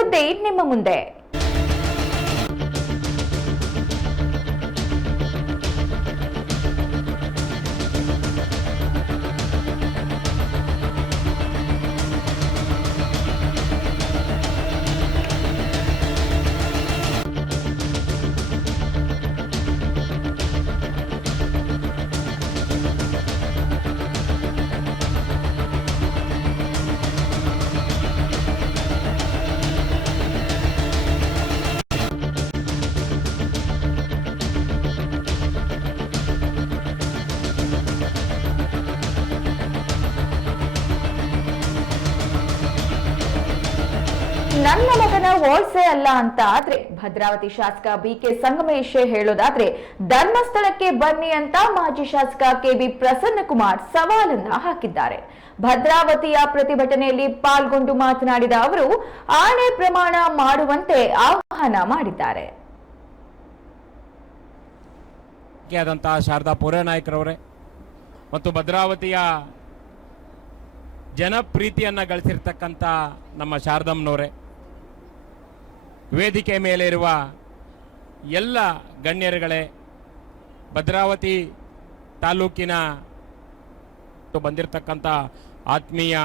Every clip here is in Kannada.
ಸುದ್ದಿ ನಿಮ್ಮ ಮುಂದೆ. ನನ್ನ ಮಗನ ವಾಯ್ಸೇ ಅಲ್ಲ ಅಂತ ಆದ್ರೆ ಭದ್ರಾವತಿ ಶಾಸಕ ಬಿಕೆ ಸಂಗಮೇಶ್ ಹೇಳೋದಾದ್ರೆ ಧರ್ಮಸ್ಥಳಕ್ಕೆ ಬನ್ನಿ ಅಂತ ಮಾಜಿ ಶಾಸಕ ಕೆಬಿ ಪ್ರಸನ್ನಕುಮಾರ್ ಸವಾಲನ್ನ ಹಾಕಿದ್ದಾರೆ. ಭದ್ರಾವತಿಯ ಪ್ರತಿಭಟನೆಯಲ್ಲಿ ಪಾಲ್ಗೊಂಡು ಮಾತನಾಡಿದ ಅವರು ಆಣೆ ಪ್ರಮಾಣ ಮಾಡುವಂತೆ ಆಹ್ವಾನ ಮಾಡಿದ್ದಾರೆ. ಶಾರದಾ ಪೂರ್ಯನಾಯ್ಕರವರೇ ಮತ್ತು ಭದ್ರಾವತಿಯ ಜನಪ್ರೀತಿಯನ್ನ ಗಳಿಸಿರ್ತಕ್ಕಂಥ ನಮ್ಮ ಶಾರದಮ್ಮನವರೇ, ವೇದಿಕೆ ಮೇಲೆ ಇರುವ ಎಲ್ಲ ಗಣ್ಯರುಗಳೇ, ಭದ್ರಾವತಿ ತಾಲೂಕಿನ ಬಂದಿರತಕ್ಕಂಥ ಆತ್ಮೀಯ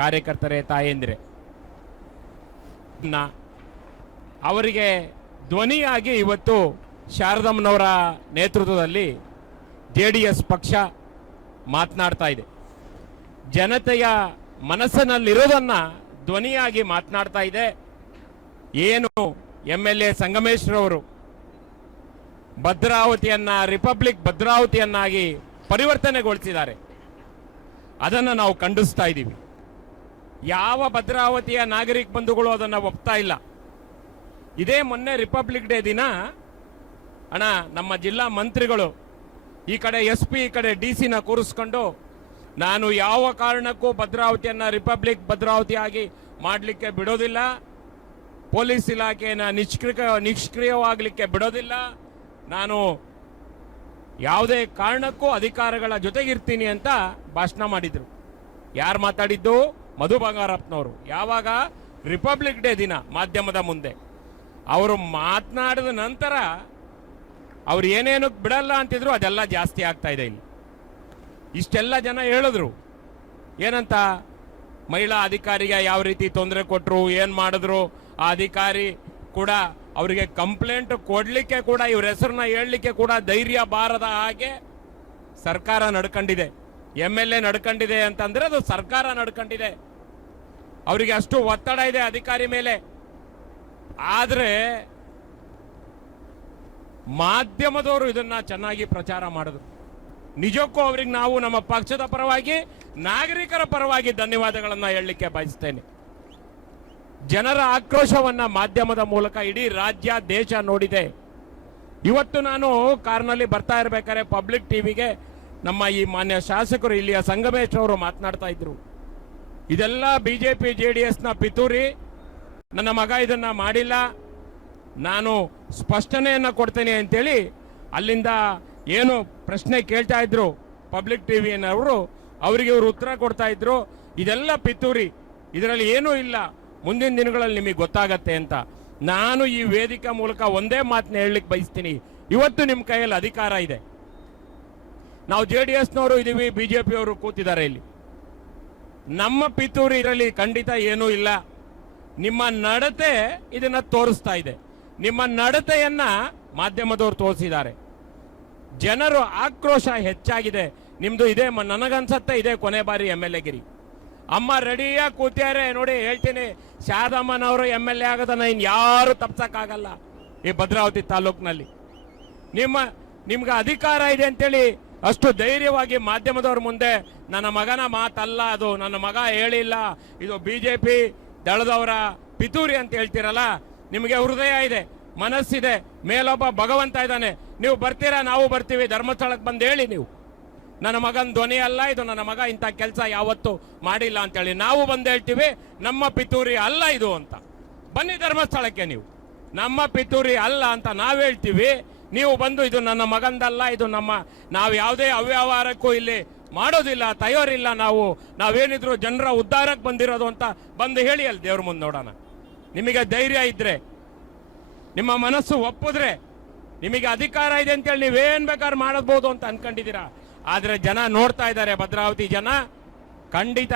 ಕಾರ್ಯಕರ್ತರೇ, ತಾಯಂದಿರೇ, ಅವರಿಗೆ ಧ್ವನಿಯಾಗಿ ಇವತ್ತು ಶಾರದಮ್ಮನವರ ನೇತೃತ್ವದಲ್ಲಿ ಜೆಡಿಎಸ್ ಪಕ್ಷ ಮಾತನಾಡ್ತಾ ಇದೆ. ಜನತೆಯ ಮನಸ್ಸಿನಲ್ಲಿರೋದನ್ನ ಧ್ವನಿಯಾಗಿ ಮಾತನಾಡ್ತಾ ಇದೆ. ಏನು MLA ಸಂಗಮೇಶ್ರವರು ಭದ್ರಾವತಿಯನ್ನ ರಿಪಬ್ಲಿಕ್ ಭದ್ರಾವತಿಯನ್ನಾಗಿ ಪರಿವರ್ತನೆಗೊಳಿಸಿದ್ದಾರೆ, ಅದನ್ನು ನಾವು ಖಂಡಿಸ್ತಾ ಇದ್ದೀವಿ. ಯಾವ ಭದ್ರಾವತಿಯ ನಾಗರಿಕ ಬಂಧುಗಳು ಅದನ್ನು ಒಪ್ತಾ ಇಲ್ಲ. ಇದೇ ಮೊನ್ನೆ ರಿಪಬ್ಲಿಕ್ ಡೇ ದಿನ ನಮ್ಮ ಜಿಲ್ಲಾ ಮಂತ್ರಿಗಳು ಈ ಕಡೆ SP ಈ ಕಡೆ DC ಕೂರಿಸ್ಕೊಂಡು ನಾನು ಯಾವ ಕಾರಣಕ್ಕೂ ಭದ್ರಾವತಿಯನ್ನ ರಿಪಬ್ಲಿಕ್ ಭದ್ರಾವತಿಯಾಗಿ ಮಾಡಲಿಕ್ಕೆ ಬಿಡೋದಿಲ್ಲ, ಪೊಲೀಸ್ ಇಲಾಖೆಯನ್ನ ನಿಷ್ಕ್ರಿಯವಾಗಲಿಕ್ಕೆ ಬಿಡೋದಿಲ್ಲ, ನಾನು ಯಾವುದೇ ಕಾರಣಕ್ಕೂ ಅಧಿಕಾರಿಗಳ ಜೊತೆಗಿರ್ತೀನಿ ಅಂತ ಭಾಷಣ ಮಾಡಿದ್ರು. ಯಾರು ಮಾತಾಡಿದ್ದು? ಮಧು ಬಂಗಾರಪ್ಪನವರು. ಯಾವಾಗ? ರಿಪಬ್ಲಿಕ್ ಡೇ ದಿನ ಮಾಧ್ಯಮದ ಮುಂದೆ. ಅವರು ಮಾತನಾಡಿದ ನಂತರ ಅವ್ರು ಏನೇನು ಬಿಡಲ್ಲ ಅಂತಿದ್ರು ಅದೆಲ್ಲ ಜಾಸ್ತಿ ಆಗ್ತಾ ಇದೆ. ಇಲ್ಲಿ ಇಷ್ಟೆಲ್ಲ ಜನ ಹೇಳಿದ್ರು ಏನಂತ, ಮಹಿಳಾ ಅಧಿಕಾರಿಗೆ ಯಾವ ರೀತಿ ತೊಂದರೆ ಕೊಟ್ಟರು, ಏನು ಮಾಡಿದ್ರು, ಆ ಅಧಿಕಾರಿ ಕೂಡ ಅವರಿಗೆ ಕಂಪ್ಲೇಂಟ್ ಕೊಡ್ಲಿಕ್ಕೆ ಕೂಡ ಇವ್ರ ಹೆಸರನ್ನ ಹೇಳಲಿಕ್ಕೆ ಕೂಡ ಧೈರ್ಯ ಬಾರದ ಹಾಗೆ ಸರ್ಕಾರ ನಡ್ಕೊಂಡಿದೆ. MLA ನಡ್ಕೊಂಡಿದೆ ಅಂತಂದ್ರೆ ಅದು ಸರ್ಕಾರ ನಡ್ಕೊಂಡಿದೆ. ಅವರಿಗೆ ಅಷ್ಟು ಒತ್ತಡ ಇದೆ ಅಧಿಕಾರಿ ಮೇಲೆ. ಆದ್ರೆ ಮಾಧ್ಯಮದವರು ಇದನ್ನ ಚೆನ್ನಾಗಿ ಪ್ರಚಾರ ಮಾಡಿದ್ರು. ನಿಜಕ್ಕೂ ಅವ್ರಿಗೆ ನಾವು ನಮ್ಮ ಪಕ್ಷದ ಪರವಾಗಿ, ನಾಗರಿಕರ ಪರವಾಗಿ ಧನ್ಯವಾದಗಳನ್ನ ಹೇಳಲಿಕ್ಕೆ ಬಯಸ್ತೇನೆ. ಜನರ ಆಕ್ರೋಶವನ್ನ ಮಾಧ್ಯಮದ ಮೂಲಕ ಇಡೀ ರಾಜ್ಯ ದೇಶ ನೋಡಿದೆ. ಇವತ್ತು ನಾನು ಕಾರ್ನಲ್ಲಿ ಬರ್ತಾ ಇರ್ಬೇಕಾದ್ರೆ ಪಬ್ಲಿಕ್ ಟಿವಿಗೆ ನಮ್ಮ ಈ ಮಾನ್ಯ ಶಾಸಕರು ಇಲ್ಲಿಯ ಸಂಗಮೇಶ್ ಅವರು ಮಾತನಾಡ್ತಾ ಇದ್ರು. ಇದೆಲ್ಲ BJP JDSನ ಪಿತೂರಿ, ನನ್ನ ಮಗ ಇದನ್ನ ಮಾಡಿಲ್ಲ, ನಾನು ಸ್ಪಷ್ಟನೆಯನ್ನ ಕೊಡ್ತೇನೆ ಅಂತೇಳಿ ಅಲ್ಲಿಂದ ಏನು ಪ್ರಶ್ನೆ ಕೇಳ್ತಾ ಇದ್ರು ಪಬ್ಲಿಕ್ ಟಿವಿಯವರು, ಅವರಿಗೆ ಇವರು ಉತ್ತರ ಕೊಡ್ತಾ ಇದ್ರು. ಇದೆಲ್ಲ ಪಿತೂರಿ, ಇದರಲ್ಲಿ ಏನೂ ಇಲ್ಲ, ಮುಂದಿನ ದಿನಗಳಲ್ಲಿ ನಿಮಗೆ ಗೊತ್ತಾಗತ್ತೆ ಅಂತ. ನಾನು ಈ ವೇದಿಕೆ ಮೂಲಕ ಒಂದೇ ಮಾತನ್ನ ಹೇಳಲಿಕ್ಕೆ ಬಯಸ್ತೀನಿ. ಇವತ್ತು ನಿಮ್ಮ ಕೈಯಲ್ಲಿ ಅಧಿಕಾರ ಇದೆ. ನಾವು JDSನವರು ಇದೀವಿ, BJP ಅವರು ಕೂತಿದ್ದಾರೆ ಇಲ್ಲಿ. ನಮ್ಮ ಪಿತೂರಿ ಇದರಲ್ಲಿ ಖಂಡಿತ ಏನೂ ಇಲ್ಲ. ನಿಮ್ಮ ನಡತೆ ಇದನ್ನ ತೋರಿಸ್ತಾ ಇದೆ. ನಿಮ್ಮ ನಡತೆಯನ್ನ ಮಾಧ್ಯಮದವರು ತೋರಿಸಿದ್ದಾರೆ. ಜನರು ಆಕ್ರೋಶ ಹೆಚ್ಚಾಗಿದೆ. ನಿಮ್ದು ಇದೇ, ನನಗನ್ಸತ್ತೆ ಇದೇ ಕೊನೆ ಬಾರಿ MLA ಗಿರಿ. ಅಮ್ಮ ರೆಡಿಯಾಗಿ ಕೂತ್ಯಾರೆ ನೋಡಿ. ಹೇಳ್ತೀನಿ, ಶಾರದಮ್ಮನವರು MLA ಆಗೋದನ್ನ ಇನ್ ಯಾರು ತಪ್ಸಕ್ಕಾಗಲ್ಲ ಈ ಭದ್ರಾವತಿ ತಾಲೂಕಿನಲ್ಲಿ. ನಿಮ್ಗೆ ಅಧಿಕಾರ ಇದೆ ಅಂತೇಳಿ ಅಷ್ಟು ಧೈರ್ಯವಾಗಿ ಮಾಧ್ಯಮದವ್ರ ಮುಂದೆ ನನ್ನ ಮಗನ ಮಾತಲ್ಲ, ಅದು ನನ್ನ ಮಗ ಹೇಳಿಲ್ಲ, ಇದು BJP ದಳದವರ ಪಿತೂರಿ ಅಂತ ಹೇಳ್ತೀರಲ್ಲ. ನಿಮಗೆ ಹೃದಯ ಇದೆ, ಮನಸ್ಸಿದೆ, ಮೇಲೊಬ್ಬ ಭಗವಂತ ಇದ್ದಾನೆ. ನೀವು ಬರ್ತೀರಾ, ನಾವು ಬರ್ತೀವಿ. ಧರ್ಮಸ್ಥಳಕ್ಕೆ ಬಂದು ಹೇಳಿ ನೀವು, ನನ್ನ ಮಗನ ಧ್ವನಿ ಅಲ್ಲ ಇದು, ನನ್ನ ಮಗ ಇಂಥ ಕೆಲಸ ಯಾವತ್ತೂ ಮಾಡಿಲ್ಲ ಅಂತೇಳಿ ನಾವು ಬಂದು ಹೇಳ್ತೀವಿ. ನಮ್ಮ ಪಿತೂರಿ ಅಲ್ಲ ಇದು ಅಂತ. ಬನ್ನಿ ಧರ್ಮಸ್ಥಳಕ್ಕೆ ನೀವು. ನಮ್ಮ ಪಿತೂರಿ ಅಲ್ಲ ಅಂತ ನಾವು ಹೇಳ್ತೀವಿ. ನೀವು ಬಂದು ಇದು ನನ್ನ ಮಗಂದಲ್ಲ, ಇದು ನಾವು ಯಾವುದೇ ಅವ್ಯವಹಾರಕ್ಕೂ ಇಲ್ಲಿ ಮಾಡೋದಿಲ್ಲ, ತಯಾರಿಲ್ಲ, ನಾವೇನಿದ್ರು ಜನರ ಉದ್ಧಾರಕ್ಕೆ ಬಂದಿರೋದು ಅಂತ ಬಂದು ಹೇಳಿ ಅಲ್ಲಿ ದೇವ್ರ ಮುಂದೆ ನೋಡೋಣ. ನಿಮಗೆ ಧೈರ್ಯ ಇದ್ರೆ, ನಿಮ್ಮ ಮನಸ್ಸು ಒಪ್ಪಿದ್ರೆ, ನಿಮಗೆ ಅಧಿಕಾರ ಇದೆ ಅಂತೇಳಿ ನೀವೇನ್ ಬೇಕಾದ್ರೂ ಮಾಡಬಹುದು ಅಂತ ಅನ್ಕೊಂಡಿದ್ದೀರಾ. ಆದ್ರೆ ಜನ ನೋಡ್ತಾ ಇದ್ದಾರೆ, ಭದ್ರಾವತಿ ಜನ ಖಂಡಿತ